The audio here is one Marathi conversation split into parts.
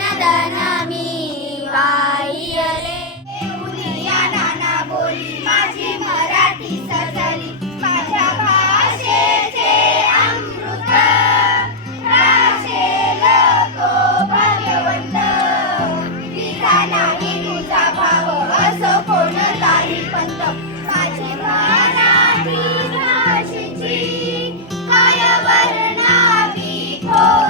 जनधनमी वाहियले. उदिया नाना बोली माझी मराठी सजली. माझ्या भाषेचे अमृत राशेल तो भगवंत. तिचा नाही तुझा भाव असं कोणताही पंत. माझी मराठी भाषेची काय वर्णावी हो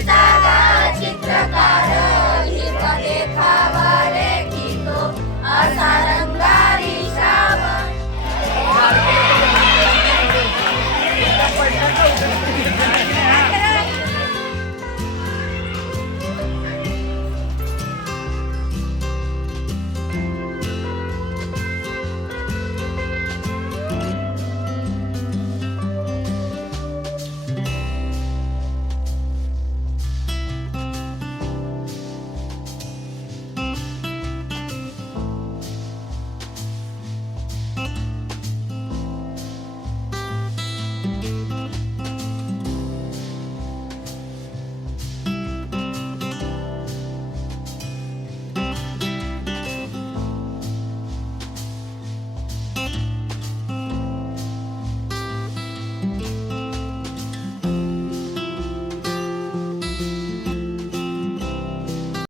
した